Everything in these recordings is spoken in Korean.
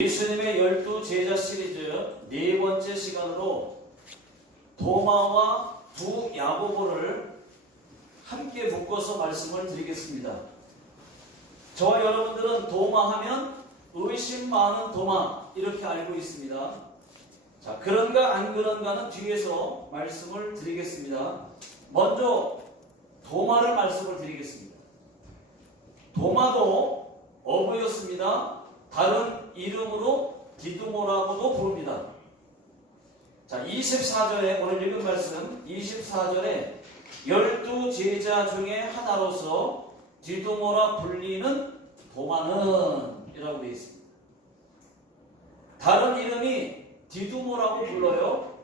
예수님의 12제자 시리즈 네 번째 시간으로 도마와 두 야고보를 함께 묶어서 말씀을 드리겠습니다. 저와 여러분들은 도마하면 의심 많은 도마 이렇게 알고 있습니다. 자, 그런가 안 그런가는 뒤에서 말씀을 드리겠습니다. 먼저 도마를 말씀을 드리겠습니다. 도마도 어부였습니다. 다른 이름으로 디두모라고도 부릅니다. 자, 24절에 오늘 읽은 말씀 24절에 12제자 중에 하나로서 디두모라 불리는 도마는 이라고 되어 있습니다. 다른 이름이 디두모라고 불러요.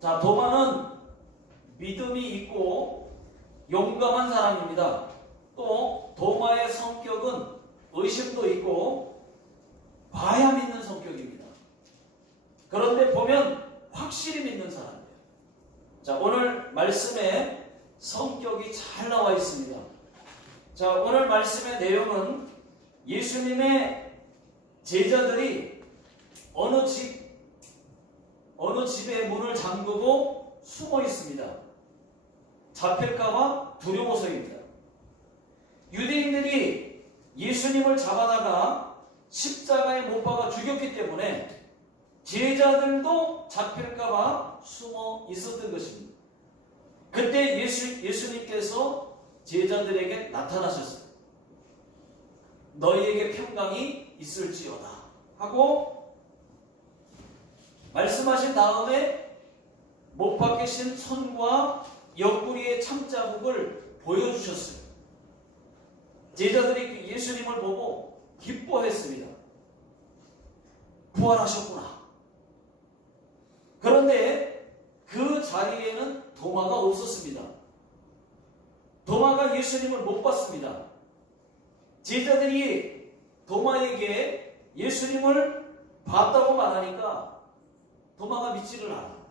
자, 도마는 믿음이 있고 용감한 사람입니다. 또 도마의 성격은 의심도 있고 봐야 믿는 성격입니다. 그런데 보면 확실히 믿는 사람이에요. 자, 오늘 말씀에 성격이 잘 나와 있습니다. 자, 오늘 말씀의 내용은 예수님의 제자들이 어느 집의 문을 잠그고 숨어 있습니다. 잡힐까봐 두려워서입니다. 유대인들이 예수님을 잡아다가 십자가에 못 박아 죽였기 때문에 제자들도 잡힐까봐 숨어 있었던 것입니다. 그때 예수님께서 제자들에게 나타나셨어요. 너희에게 평강이 있을지어다 하고 말씀하신 다음에 못 박히신 손과 옆구리의 참자국을 보여주셨어요. 제자들이 예수님을 보고 기뻐했습니다. 부활하셨구나. 그런데 그 자리에는 도마가 없었습니다. 도마가 예수님을 못 봤습니다. 제자들이 도마에게 예수님을 봤다고 말하니까 도마가 믿지를 않아요.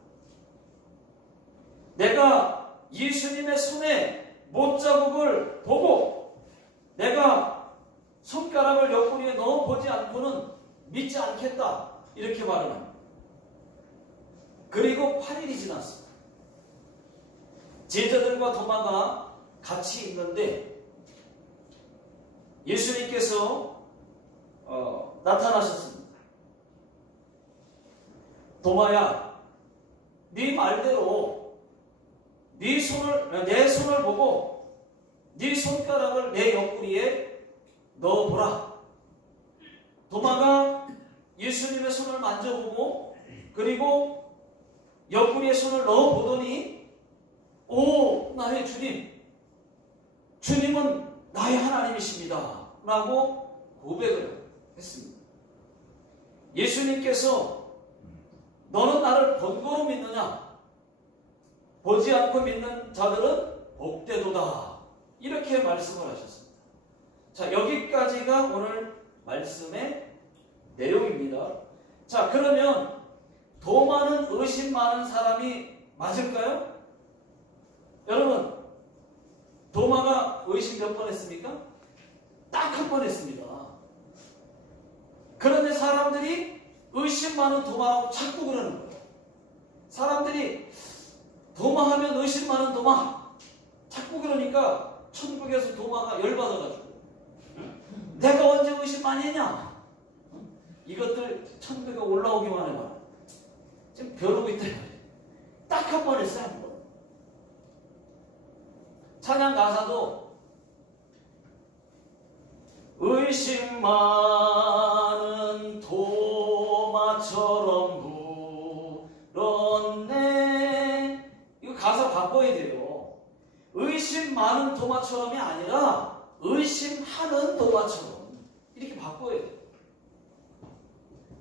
내가 예수님의 손에 못자국을 보고 내가 손가락을 옆구리에 넣어보지 않고는 믿지 않겠다 이렇게 말을 합니다. 그리고 8일이 지났습니다. 제자들과 도마가 같이 있는데 예수님께서 나타나셨습니다. 도마야, 네 말대로 내 손을 보고 네 손가락을 내 옆구리에 넣어보라. 도마가 예수님의 손을 만져보고 그리고 옆구리에 손을 넣어보더니 오, 나의 주님, 주님은 나의 하나님이십니다 라고 고백을 했습니다. 예수님께서 너는 나를 번거로 믿느냐? 보지 않고 믿는 자들은 복되도다 이렇게 말씀을 하셨습니다. 자, 여기까지가 오늘 말씀의 내용입니다. 자, 그러면 도마는 의심 많은 사람이 맞을까요? 여러분, 도마가 의심 몇 번 했습니까? 딱 한 번 했습니다. 그런데 사람들이 의심 많은 도마라고 자꾸 그러는 거예요. 사람들이 도마하면 의심 많은 도마 자꾸 그러니까 천국에서 도마가 열받아가지고 내가 언제 의심 많이 했냐? 이것들 천국에 올라오기만 해봐. 지금 벼르고 있다. 딱 한 번 했어요. 한 번. 찬양 가사도 의심 많은 도마처럼 불었네. 이거 가사 바꿔야 돼요. 의심 많은 도마처럼이 아니라 의심하는 도마처럼 이렇게 바꿔야 돼요.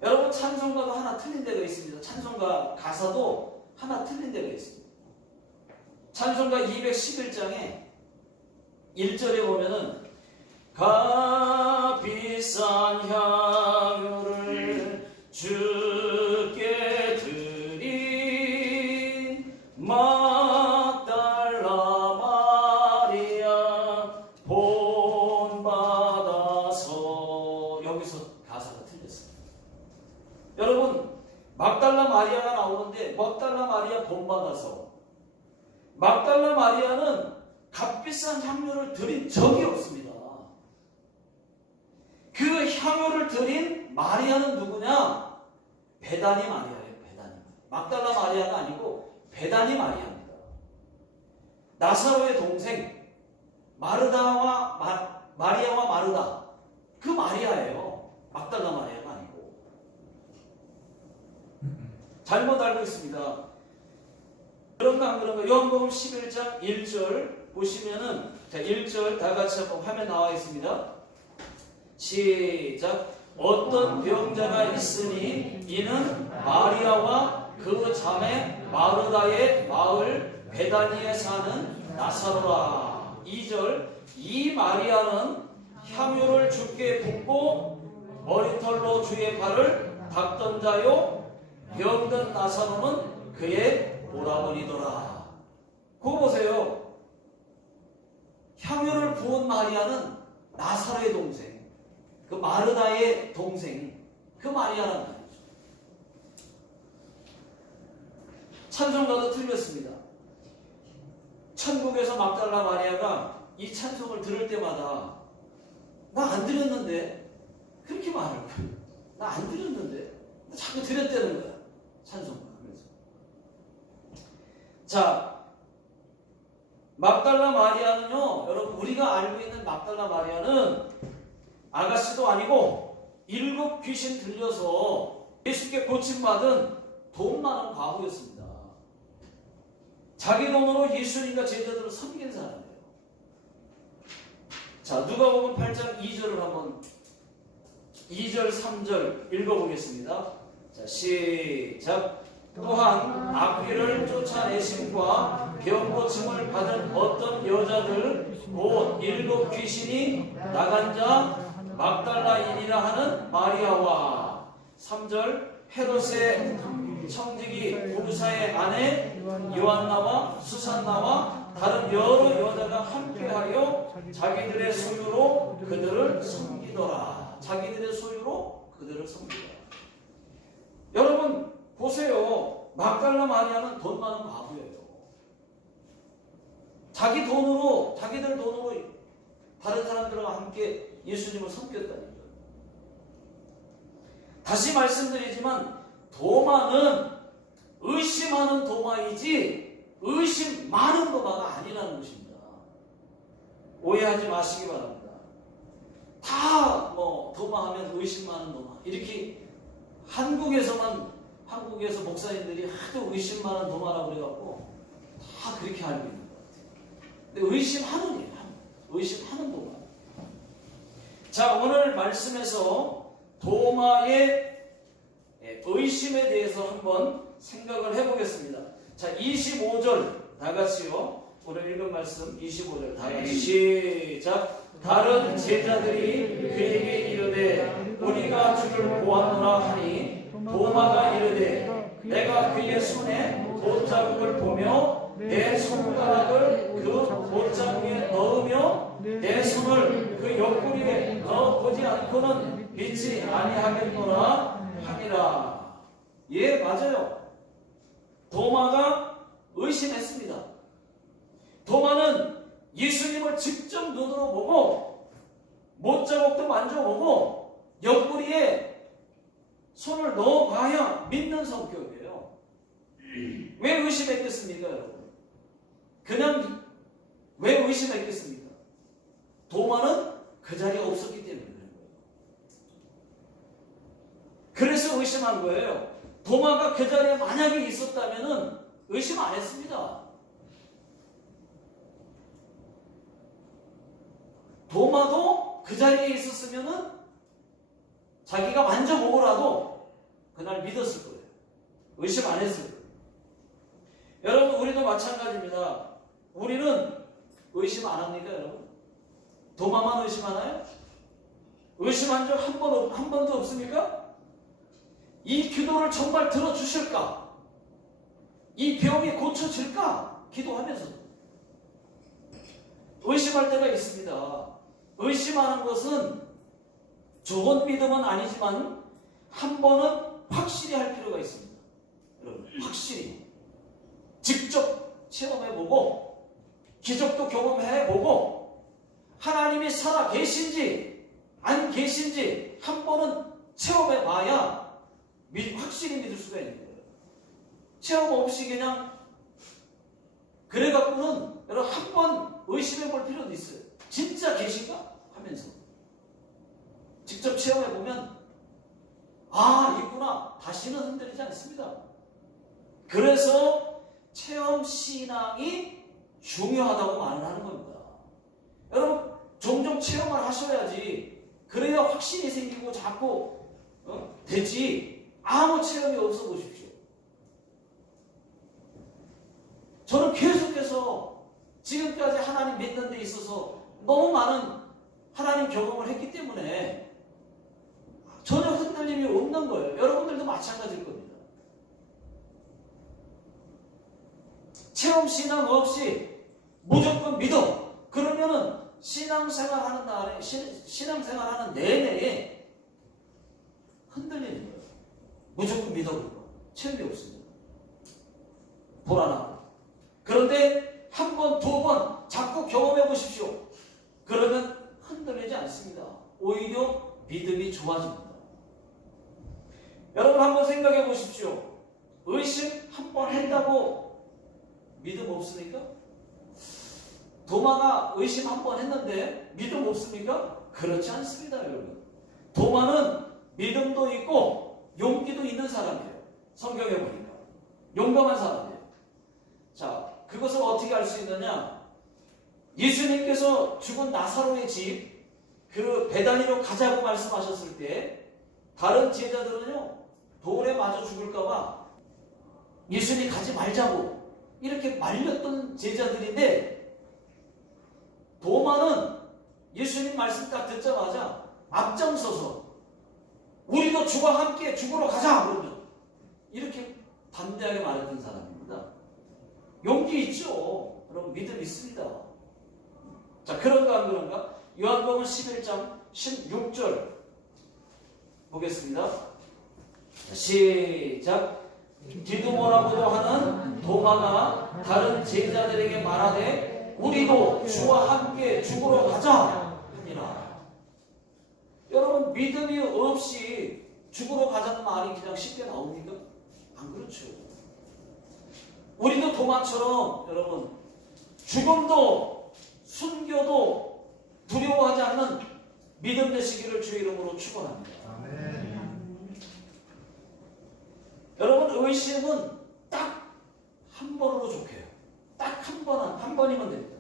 여러분, 찬송가도 하나 틀린 데가 있습니다. 찬송가 가사도 하나 틀린 데가 있습니다. 찬송가 211장에 1절에 보면은 값비싼 향유를 주께 드린 막달라 마리아 본받아서 여기서 가사가 여러분 막달라 마리아가 나오는데 막달라 마리아 본받아서 막달라 마리아는 값비싼 향료를 드린 적이 없습니다. 그 향료를 드린 마리아는 누구냐? 베다니 마리아예요. 베다니. 막달라 마리아가 아니고 베다니 마리아입니다. 나사로의 동생 마르다와 마리아와 마르다, 그 마리아예요. 막달라 마리아가 아니고. 잘못 알고 있습니다. 그런가 안 그런가? 요한복음 11장 1절 보시면은, 자 1절 다 같이 한번 화면 나와 있습니다. 시작. 어떤 병자가 있으니 이는 마리아와 그 자매 마르다의 마을 베다니에 사는 나사로라. 2절. 이 마리아는 향유를 주께 붓고 머리털로 주의 발을 닦던 자요, 병든 나사로는 그의 오라버니더라. 그거 보세요. 향유를 부은 마리아는 나사로의 동생, 그 마르다의 동생, 그 마리아란 말이죠. 찬송가도 틀렸습니다. 천국에서 막달라 마리아가 이 찬송을 들을 때마다 나 안 들었는데, 그렇게 말할 거예요. 나 안 들었는데 자꾸 들었다는 거야, 찬송가 하면서. 자, 막달라 마리아는요, 여러분 우리가 알고 있는 막달라 마리아는 아가씨도 아니고 7 귀신 들려서 예수께 고침받은 돈 많은 과부였습니다. 자기 돈으로 예수님과 제자들을 섬긴 사람이에요. 자, 누가복음 8장 2절을 한번 2절 3절 읽어보겠습니다. 자, 시작. 또한 악귀를 쫓아내심과 병고침을 받은 어떤 여자들 곧 7 귀신이 나간 자 막달라인이라 하는 마리아와 3절 헤롯의 청지기 부르사의 아내 요한나와 수산나와 다른 여러 여자가 함께하여 자기들의 소유로 그들을 섬기더라. 자기들의 소유로 그들을 섬기더라. 여러분 보세요. 막달라 마리아는 돈 많은 과부예요. 자기 돈으로, 자기들 돈으로 다른 사람들과 함께 예수님을 섬겼다는 거예요. 다시 말씀드리지만 도마는 의심하는 도마이지 의심 많은 도마가 아니라는 것입니다. 오해하지 마시기 바랍니다. 다 도마하면 의심 많은 도마, 이렇게 한국에서 목사님들이 하도 의심 많은 도마라고 그래갖고 다 그렇게 알고 있는 것 같아요. 근데 의심하는 도마. 자, 오늘 말씀에서 도마의 의심에 대해서 한번 생각을 해보겠습니다. 자, 25절 다 같이요. 오늘 읽은 말씀 25절 다 같이 시작. 다른 제자들이 그에게 이르되 우리가 주를 보았노라 하니 도마가 이르되 내가 그의 손에 못자국을 보며 내 손가락을 그 못자국에 넣으며 내 손을 그 옆구리에 넣어보지 않고는 믿지 아니하겠노라 하니라. 예, 맞아요. 도마가 의심했습니다. 도마는 예수님을 직접 눈으로 보고 못자국도 만져보고 옆구리에 손을 넣어봐야 믿는 성격이에요. 왜 의심했겠습니까, 여러분? 그냥 왜 의심했겠습니까? 도마는 그 자리에 없었기 때문에 그런 거예요. 그래서 의심한 거예요. 도마가 그 자리에 만약에 있었다면 의심 안 했습니다. 도마도 그 자리에 있었으면 자기가 만져보고라도 그날 믿었을 거예요. 의심 안 했을 거예요. 여러분, 우리도 마찬가지입니다. 우리는 의심 안 합니까, 여러분? 도마만 의심하나요? 의심한 적 한 번도 없습니까? 이 기도를 정말 들어주실까? 이 병이 고쳐질까? 기도하면서도 의심할 때가 있습니다. 의심하는 것은 좋은 믿음은 아니지만 한 번은 확실히 할 필요가 있습니다. 여러분, 확실히 직접 체험해보고 기적도 경험해보고 하나님이 살아 계신지 안 계신지 한 번은 체험해봐야 확실히 믿을 수가 있는 거예요. 체험 없이 그냥 그래갖고는 여러분 한 번 의심해볼 필요도 있어요. 진짜 계신가? 하면서 직접 체험해보면 아, 있구나. 다시는 흔들리지 않습니다. 그래서 체험 신앙이 중요하다고 말을 하는 겁니다. 여러분, 종종 체험을 하셔야지. 그래야 확신이 생기고 자꾸 되지. 아무 체험이 없어 보십시오. 저는 계속해서 지금까지 하나님 믿는 데 있어서 너무 많은 하나님 경험을 했기 때문에 전혀 흔들림이 없는 거예요. 여러분들도 마찬가지일 겁니다. 체험 신앙 없이 무조건 믿어. 그러면은 신앙생활하는 내내에 흔들리는 거예요. 무조건 믿어. 체험이 없습니다. 불안하고. 그런데 한 번, 두 번 자꾸 경험해 보십시오. 그러면 흔들리지 않습니다. 오히려 믿음이 좋아집니다. 여러분 한번 생각해 보십시오. 의심 한 번 했다고 믿음 없습니까? 도마가 의심 한 번 했는데 믿음 없습니까? 그렇지 않습니다, 여러분. 도마는 믿음도 있고 용기도 있는 사람이에요. 성경에 보니까 용감한 사람이에요. 자, 그것을 어떻게 알 수 있느냐? 예수님께서 죽은 나사로의 집 그 베다니로 가자고 말씀하셨을 때 다른 제자들은요 돌에 맞아 죽을까봐 예수님 가지 말자고 이렇게 말렸던 제자들인데 도마는 예수님 말씀 딱 듣자마자 앞장서서 우리도 주와 함께 죽으러 가자 그러면 이렇게 담대하게 말했던 사람입니다. 용기 있죠. 여러분 믿음 있습니다. 자, 그런가 안 그런가? 요한복음 11장 16절 보겠습니다. 시작. 디두모라고도 하는 도마가 다른 제자들에게 말하되 우리도 주와 함께 죽으러 가자 하니라. 여러분 믿음이 없이 죽으러 가자는 말이 그냥 쉽게 나옵니까? 안 그렇죠. 우리도 도마처럼 여러분 죽음도 순교도 두려워하지 않는 믿음 되시기를 주의 이름으로 축원합니다. 아멘. 여러분 의심은 딱 한 번으로 좋게요. 딱 한 번이면 됩니다.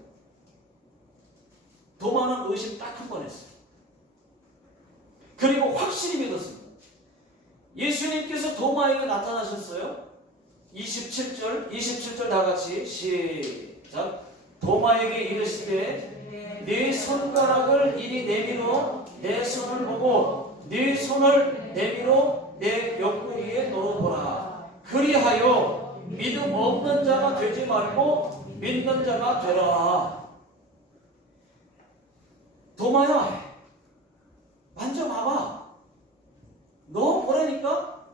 도마는 의심 딱 한 번 했어요. 그리고 확실히 믿었습니다. 예수님께서 도마에게 나타나셨어요. 27절 다 같이 시작. 도마에게 이르시되 네 손가락을 이리 내밀어 내 손을 보고 네 손을 내밀어 내 옆구리에 넣어보라. 그리하여 믿음 없는 자가 되지 말고 믿는 자가 되라. 도마야 만져봐봐. 넣어보라니까.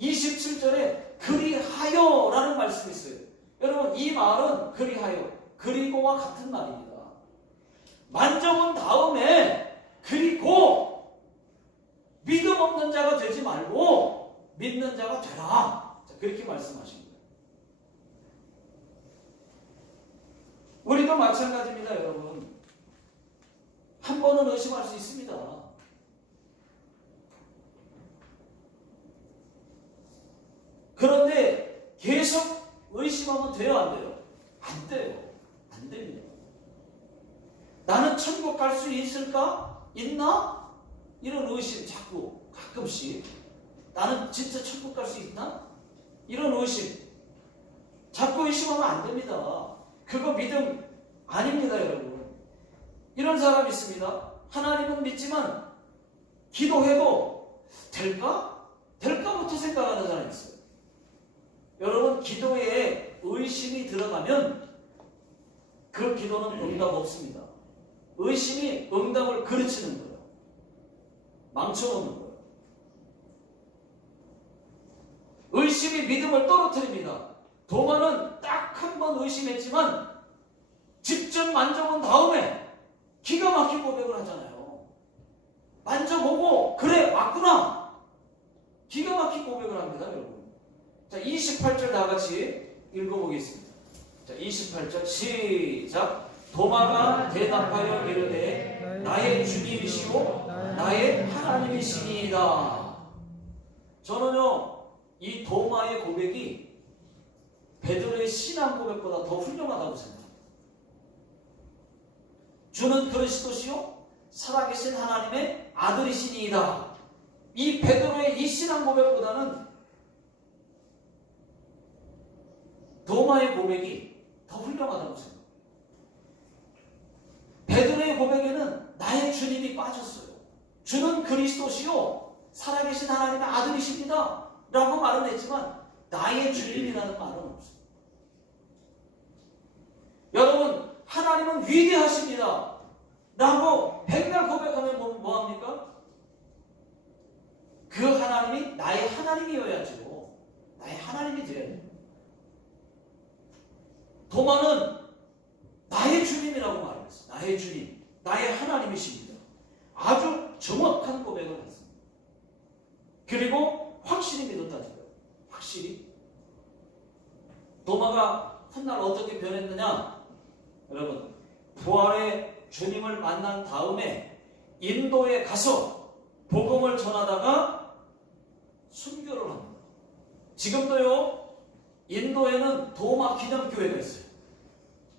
27절에 그리하여 라는 말씀이 있어요. 여러분 이 말은 그리하여 그리고와 같은 말입니다. 만져본 다음에 그리고 믿음 없는 자가 되지 말고 믿는 자가 되라. 자, 그렇게 말씀하십니다. 우리도 마찬가지입니다. 여러분 한 번은 의심할 수 있습니다. 그런데 계속 의심하면 돼요, 안 돼요? 안 돼요. 안 됩니다. 나는 천국 갈 수 있을까? 있나? 이런 의심 자꾸 가끔씩. 나는 진짜 천국 갈 수 있나? 이런 의심. 자꾸 의심하면 안 됩니다. 그거 믿음 아닙니다, 여러분. 이런 사람이 있습니다. 하나님은 믿지만 기도해도 될까? 될까부터 생각하는 사람이 있어요. 여러분 기도에 의심이 들어가면 그 기도는 응답 없습니다. 의심이 응답을 그르치는 거예요. 망쳐놓는 거예요. 의심이 믿음을 떨어뜨립니다. 도마는 딱 한 번 의심했지만 직접 만져본 다음에 기가 막힌 고백을 하잖아요. 만져보고 그래 맞구나 기가 막힌 고백을 합니다. 여러분. 자, 28절 다 같이 읽어보겠습니다. 자, 28절 시작. 도마가 대답하여 이르되 나의 주님이시오 나의 하나님이시니이다. 저는요 이 도마의 고백이 베드로의 신앙 고백보다 더 훌륭하다고 생각합니다. 주는 그리스도시요 살아계신 하나님의 아들이시니이다. 이 베드로의 이 신앙 고백보다는 도마의 고백이 더 훌륭하다고 생각합니다. 베드로의 고백에는 나의 주님이 빠졌어요. 주는 그리스도시요 살아계신 하나님의 아들이십니다 라고 말은 했지만 나의 주님이라는 말은 없어요. 여러분 하나님은 위대하십니다 라고 백날 고백하면 뭐합니까? 그 하나님이 나의 하나님이어야죠. 나의 하나님이 되어야 돼요. 도마는 나의 주님이라고 말했어요. 나의 주님, 나의 하나님이십니다. 아주 정확한 고백을 했습니다. 그리고 확실히 믿었다는 거예요. 확실히. 도마가 훗날 어떻게 변했느냐? 여러분, 부활의 주님을 만난 다음에 인도에 가서 복음을 전하다가 순교를 합니다. 지금도요, 인도에는 도마 기념교회가 있어요.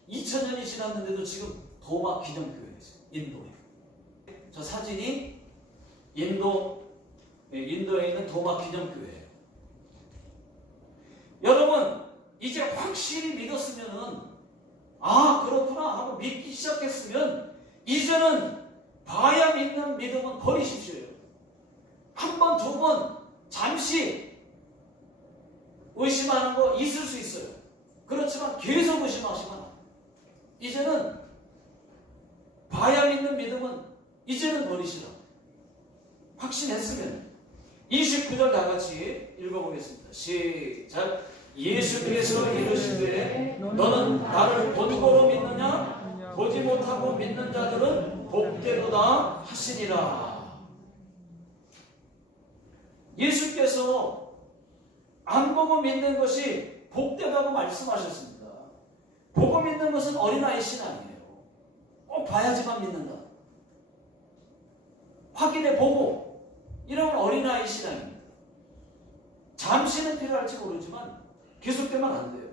2000년이 지났는데도 지금 도마 기념교회가 있어요. 인도에. 저 사진이 인도에 있는 도마 기념교회예요. 여러분, 이제 확실히 믿었으면은 아 그렇구나 하고 믿기 시작했으면 이제는 봐야 믿는 믿음은 버리십시오. 한 번, 두 번 잠시 의심하는 거 있을 수 있어요. 그렇지만 계속 의심하시면 안 돼요. 이제는 봐야 믿는 믿음은 이제는 버리시라. 확신했으면 29절 다 같이 읽어보겠습니다. 시작. 예수께서 이르시되 너는 나를 본고로 믿느냐? 보지 못하고 믿는 자들은 복되도다 하시니라. 예수께서 안 보고 믿는 것이 복되다고 말씀하셨습니다. 보고 믿는 것은 어린아이 신앙이에요. 꼭 봐야지만 믿는다. 확인해 보고 이런 어린아이 신앙입니다. 잠시는 필요할지 모르지만 계속되면 안 돼요.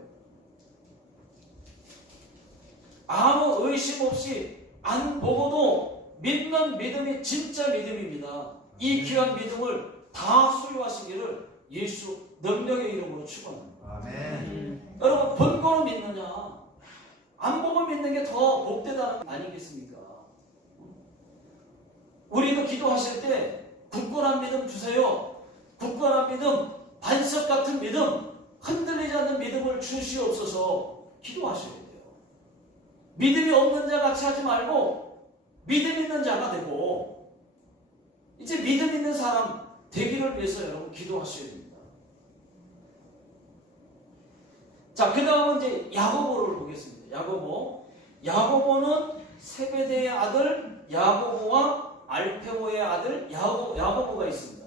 아무 의심 없이 안 보고도 믿는 믿음이 진짜 믿음입니다. 이 귀한 믿음을 다 소유하시기를 예수 능력의 이름으로 축원합니다. 아멘. 여러분 본거로 믿느냐? 안 보고 믿는 게 더 복되다는 거 아니겠습니까? 우리도 기도하실 때 굳건한 믿음 주세요. 굳건한 믿음, 반석 같은 믿음, 흔들리지 않는 믿음을 주시옵소서 기도하셔야 돼요. 믿음이 없는 자 같이 하지 말고 믿음 있는 자가 되고 이제 믿음 있는 사람 되기를 위해서 여러분 기도하셔야 됩니다. 자, 그 다음은 이제 야고보를 보겠습니다. 야고보는 세베대의 아들 야고보와 알페오의 아들 야고보가 있습니다.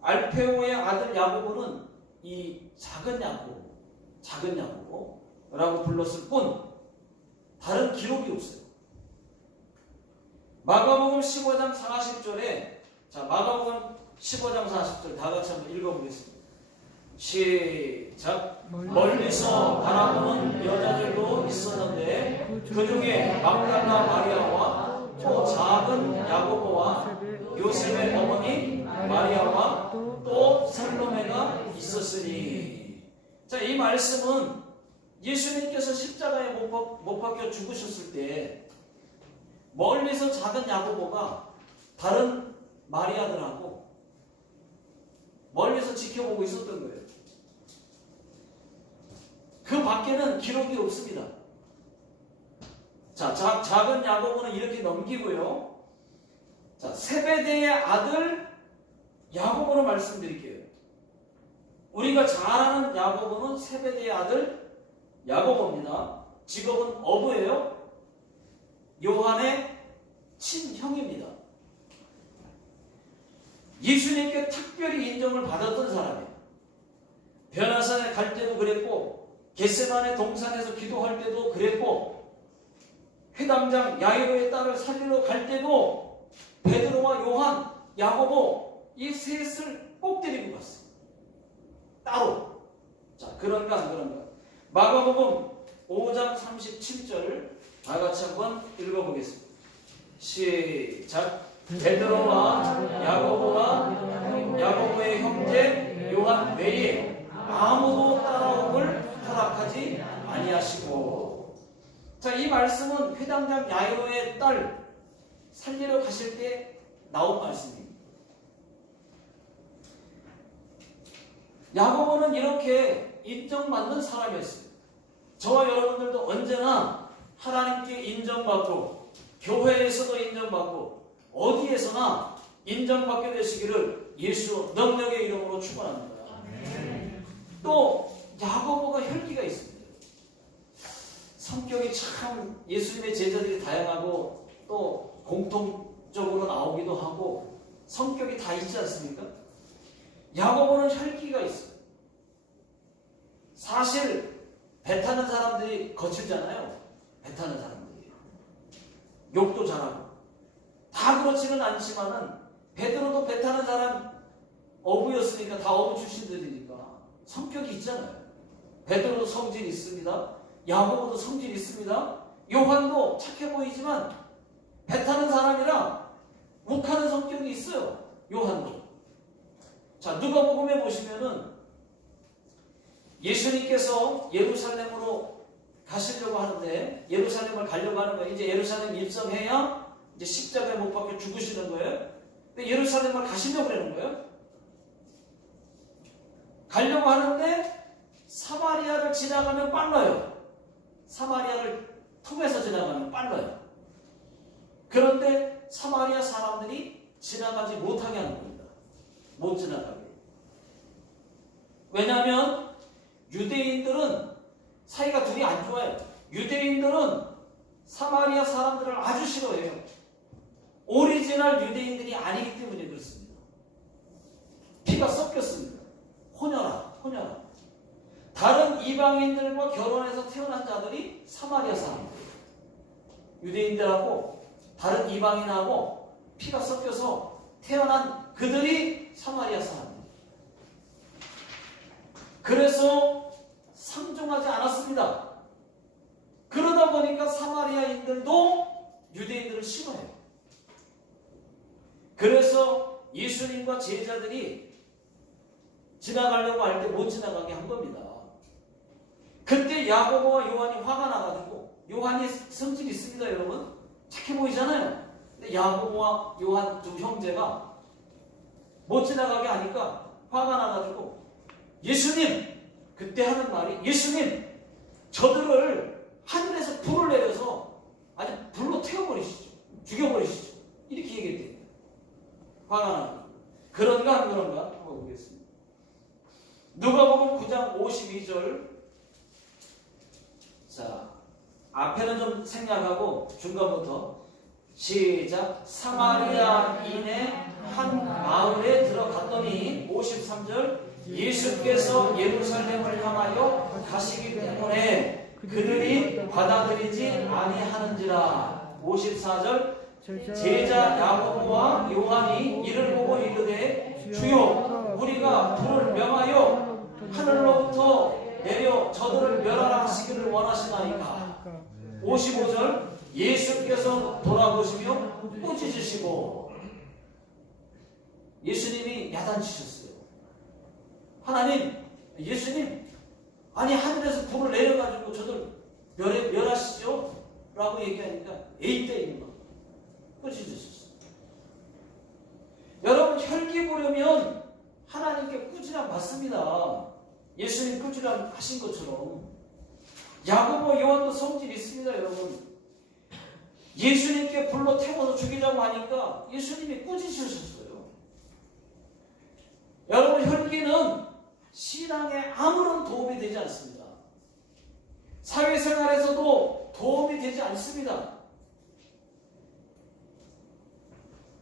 알페오의 아들 야고보는 이 작은 야고보라고 불렀을 뿐 다른 기록이 없어요. 마가복음 15장 40절에 자, 마가복음 15장 40절 다 같이 한번 읽어보겠습니다. 시작. 멀리서 바라보는 여자들도 있었는데 그 중에 막달라 마리아와 또 작은 야고보와 요셉의 어머니 마리아와 또 살로메가 있었으니. 자, 이 말씀은 예수님께서 십자가에 못 박혀 죽으셨을 때 멀리서 작은 야고보가 다른 마리아들하고 멀리서 지켜보고 있었던 거예요. 그 밖에는 기록이 없습니다. 자, 작은 야고보는 이렇게 넘기고요. 자, 세베대의 아들 야고보로 말씀드릴게요. 우리가 잘 아는 야고보는 세베대의 아들 야고보입니다. 직업은 어부예요. 요한의 친형입니다. 예수님께 특별히 인정을 받았던 사람이에요. 변화산에 갈 때도 그랬고, 겟세마네 동산에서 기도할 때도 그랬고, 회당장 야이로의 딸을 살리러 갈 때도 베드로와 요한, 야고보 이 셋을 꼭 데리고 갔어요. 따로. 자, 그런가 안 그런가? 마가복음 5장 37절 다 같이 한번 읽어보겠습니다. 시작. 베드로와 야고보와 야고보의 형제 요한 외에 아무도 따라옴을 허락하지 아니하시고. 자, 이 말씀은 회당장 야이로의 딸 살리러 가실 때 나온 말씀입니다. 야고보는 이렇게 인정받는 사람이었어요. 저와 여러분들도 언제나 하나님께 인정받고 교회에서도 인정받고 어디에서나 인정받게 되시기를 예수 능력의 이름으로 축원합니다. 또 야고보가 혈기가 있습니다. 성격이 참 예수님의 제자들이 다양하고 또 공통적으로 나오기도 하고 성격이 다 있지 않습니까? 야고보는 혈기가 있어요. 사실 배 타는 사람들이 거칠잖아요. 배 타는 사람들이 욕도 잘하고 다 그렇지는 않지만은 베드로도 배 타는 사람 어부였으니까 다 어부 출신들이니까 성격이 있잖아요. 베드로도 성질이 있습니다. 야고보도 성질이 있습니다. 요한도 착해 보이지만 배 타는 사람이라 욱하는 성격이 있어요. 요한도. 자, 누가복음에 보시면은 예수님께서 예루살렘으로 가시려고 하는데 예루살렘을 가려고 하는 거예요. 이제 예루살렘 입성해야 이제 십자가에 못 박혀 죽으시는 거예요. 근데 예루살렘을 가시려고 그러는 거예요. 가려고 하는데 사마리아를 지나가면 빨라요. 사마리아를 통해서 지나가면 빨라요. 그런데 사마리아 사람들이 지나가지 못하게 하는 겁니다. 못 지나가게. 왜냐하면 유대인들은 사이가 둘이 안 좋아요. 유대인들은 사마리아 사람들을 아주 싫어해요. 오리지널 유대인들이 아니기 때문에 그렇습니다. 피가 섞였습니다. 혼혈아. 다른 이방인들과 결혼해서 태어난 자들이 사마리아 사람들이에요. 유대인들하고 다른 이방인하고 피가 섞여서 태어난 그들이 사마리아 사람들. 그래서 상종하지 않았습니다. 그러다 보니까 사마리아인들도 유대인들을 싫어해요. 그래서 예수님과 제자들이 지나가려고 할 때 못 지나가게 한 겁니다. 그때 야고보와 요한이 화가 나가지고, 요한이 성질이 있습니다, 여러분. 착해 보이잖아요. 근데 야고보와 요한 두 형제가 못 지나가게 하니까 화가 나가지고 예수님, 그때 하는 말이 예수님, 저들을 하늘에서 불을 내려서 아주 불로 태워버리시죠. 죽여버리시죠. 이렇게 얘기했대요. 화가 나고. 그런가 안 그런가 한번 보겠습니다. 누가복음 9장 52절. 자, 앞에는 좀 생략하고 중간부터 시작. 사마리아인의 한 마을에 들어갔더니 53절. 예수께서 예루살렘을 향하여 가시기 때문에 그들이 받아들이지 아니하는지라. 54절. 제자 야고보와 요한이 이를 보고 이르되 주여, 우리가 불을 명하여 하늘로부터 내려 저들을 멸하라 하시기를 원하시나이까. 55절. 예수께서 돌아보시며 꾸짖으시고. 예수님이 야단치셨어요. 하나님, 예수님, 아니 하늘에서 불을 내려가지고 저들 멸하시죠? 라고 얘기하니까 에이 때리는 거 꾸짖으셨어요. 여러분, 혈기 부르면 하나님께 꾸지람 받습니다. 예수님 꾸지람 하신 것처럼. 야고보 요한도 성질이 있습니다, 여러분. 예수님께 불로 태워서 죽이자고 하니까 예수님이 꾸짖으셨어요. 여러분, 혈기는 신 아무런 도움이 되지 않습니다. 사회생활에서도 도움이 되지 않습니다.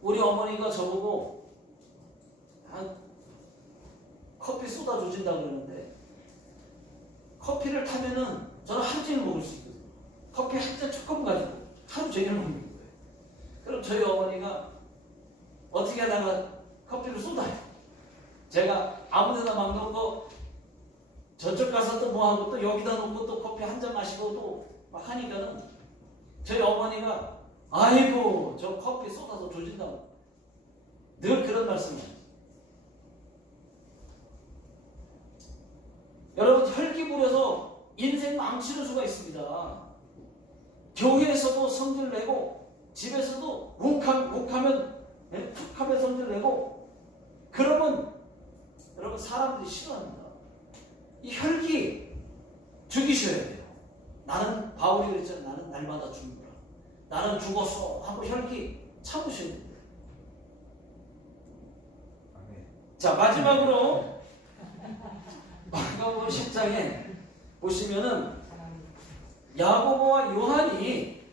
우리 어머니가 저보고 커피 쏟아 조진다고 그러는데, 커피를 타면은 저는 하루 종일 먹을 수 있거든요. 커피 한 잔 조금 가지고 하루 종일 먹는 거예요. 그럼 저희 어머니가 어떻게 하다가 커피를 쏟아요. 제가 아무 데나 막 놓고 저쪽 가서 또 뭐 하고 또 여기다 놓고 또 커피 한 잔 마시고 또 막 하니까는 저희 어머니가 아이고 저 커피 쏟아서 조진다고 늘 그런 말씀을 해요. 여러분, 혈기 부려서 인생 망치는 수가 있습니다. 교회에서도 성질 내고 집에서도 욱하면 성질 내고, 그러면 여러분 사람들이 싫어합니다. 이 혈기 죽이셔야 돼요. 나는 바울이 그랬잖아요. 나는 날마다 죽는다. 나는 죽었어 하고 혈기 참으셔야 돼요. 자, 마지막으로 마가복음 10장에 보시면은 야고보와 요한이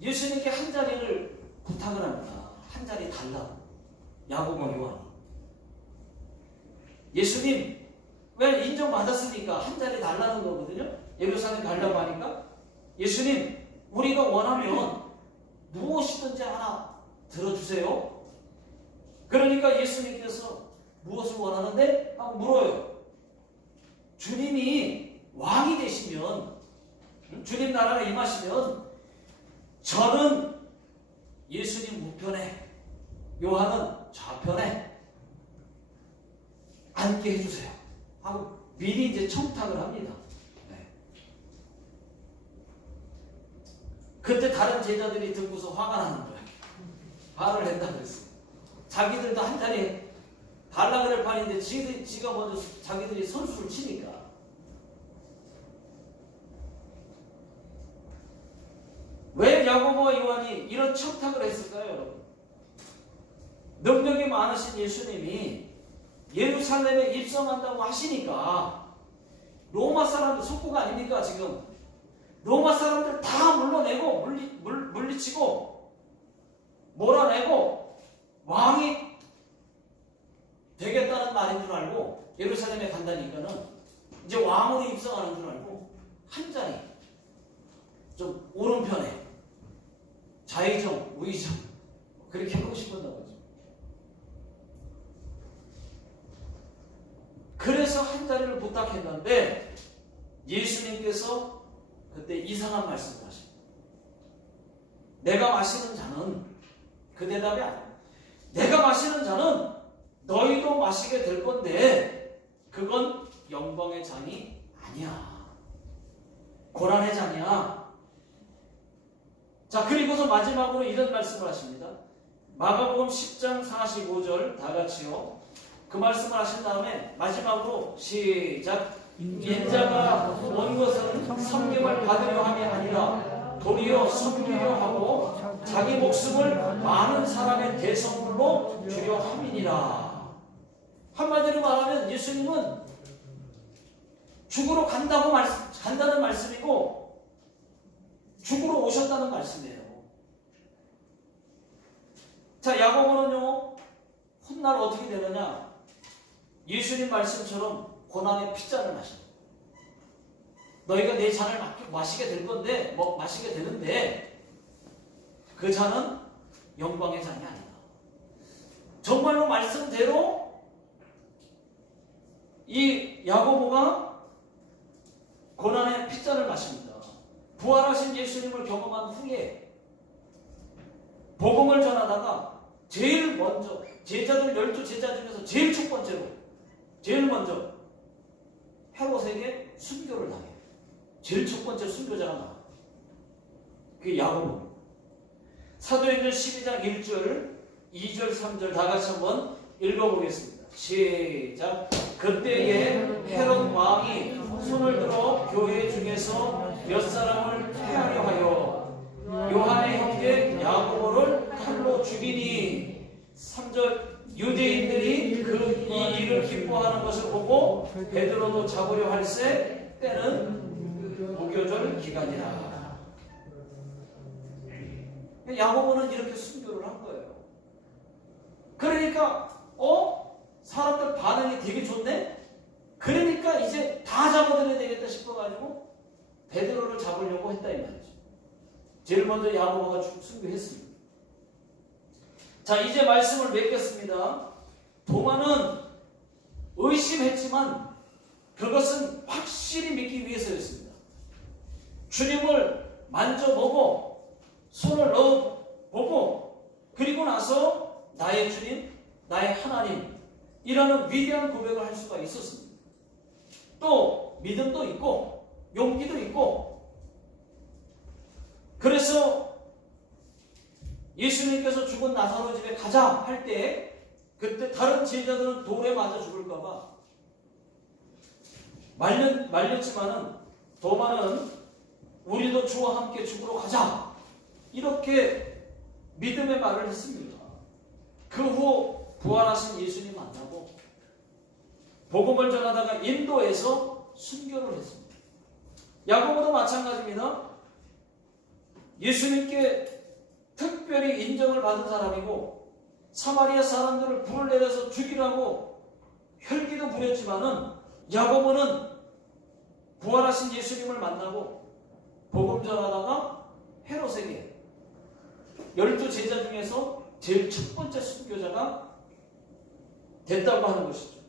예수님께 한 자리를 부탁을 합니다. 한 자리 달라고. 야고보와 요한이. 예수님, 왜 인정받았으니까 한 자리 달라는 거거든요. 예루살렘 가려고 하니까 예수님, 우리가 원하면 무엇이든지 하나 들어주세요. 그러니까 예수님께서 무엇을 원하는데? 하고 물어요. 주님이 왕이 되시면, 주님 나라가 임하시면 저는 예수님 우편에, 요한은 좌편에 앉게 해주세요 하고 미리 이제 청탁을 합니다. 네. 그때 다른 제자들이 듣고서 화가 나는 거예요. 화를 낸다고 했어요. 자기들도 한 자리 달라 그럴 판인데 지가 먼저 자기들이 선수를 치니까. 왜 야고보와 요한이 이런 청탁을 했을까요, 여러분? 능력이 많으신 예수님이 예루살렘에 입성한다고 하시니까 로마 사람들 속고가 아닙니까 지금? 로마 사람들 다 물러내고 물리치고 몰아내고 왕이 되겠다는 말인 줄 알고 예루살렘에 간다니까는 이제 왕으로 입성하는 줄 알고 한 자리 좀 오른편에 좌의정 우의정 그렇게 하고 싶었나 보죠. 그래서 한 자리를 부탁했는데 예수님께서 그때 이상한 말씀을 하십니다. 내가 마시는 잔은, 그 대답이 아니에요. 내가 마시는 잔은 너희도 마시게 될 건데 그건 영광의 잔이 아니야. 고난의 잔이야. 자, 그리고서 마지막으로 이런 말씀을 하십니다. 마가복음 10장 45절 다 같이요. 그 말씀을 하신 다음에 마지막으로 시작. 인자가 온 것은 섬김을 받으려 함이 아니라 도리어 섬기려 하고 자기 목숨을 많은 사람의 대성물로 주려 함이니라. 한마디로 말하면 예수님은 죽으러 간다는 말씀이고 죽으러 오셨다는 말씀이에요. 자, 야고보는요 훗날 어떻게 되느냐, 예수님 말씀처럼 고난의 핏잔을 마십니다. 너희가 내 잔을 마시게 될 건데, 마시게 되는데 그 잔은 영광의 잔이 아니다. 정말로 말씀대로 이 야고보가 고난의 핏잔을 마십니다. 부활하신 예수님을 경험한 후에 복음을 전하다가 제일 먼저 제자들 12제자 중에서 제일 먼저 헤롯에게 순교를 당해요. 제일 첫 번째 순교자가 나와요. 그게 야고보. 사도행전 12장 1절, 2절, 3절 다 같이 한번 읽어보겠습니다. 시작. 그때에 헤롯 왕이 손을 들어 교회 중에서 몇 사람을 패하려 하여 요한의 형제 야고보를 칼로 죽이니 3절 유대인들이 이 일을 기뻐하는 것을 보고 베드로도 잡으려 할세 때는 무교절 기간이라. 야고보는 이렇게 순교를 한 거예요. 그러니까 사람들 반응이 되게 좋네? 그러니까 이제 다 잡아들여야 되겠다 싶어가지고 베드로를 잡으려고 했다 이 말이죠. 제일 먼저 야고보가 순교했습니다. 자, 이제 말씀을 맺겠습니다. 도마는 의심했지만 그것은 확실히 믿기 위해서였습니다. 주님을 만져보고 손을 넣어보고 그리고 나서 나의 주님, 나의 하나님이라는 위대한 고백을 할 수가 있었습니다. 또 믿음도 있고 용기도 있고, 그래서 예수님께서 죽은 나사로 집에 가자 할 때 그때 다른 제자들은 돌에 맞아 죽을까봐 말렸지만은 도마는 우리도 주와 함께 죽으러 가자 이렇게 믿음의 말을 했습니다. 그 후 부활하신 예수님 만나고 복음을 전하다가 인도에서 순교를 했습니다. 야고보도 마찬가지입니다. 예수님께 특별히 인정을 받은 사람이고 사마리아 사람들을 불을 내려서 죽이라고 혈기도 부렸지만은 야고보는 부활하신 예수님을 만나고 복음 전하다가 헤롯에게 12제자 중에서 제일 첫 번째 순교자가 됐다고 하는 것이죠.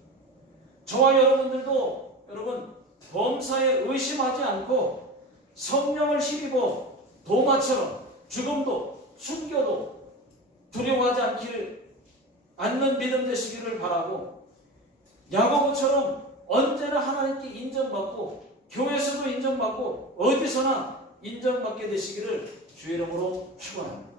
저와 여러분들도 여러분 범사에 의심하지 않고 성령을 힘입어 도마처럼 죽음도 순교도 두려워하지 않는 믿음 되시기를 바라고, 야고보처럼 언제나 하나님께 인정받고 교회에서도 인정받고 어디서나 인정받게 되시기를 주의 이름으로 축원합니다.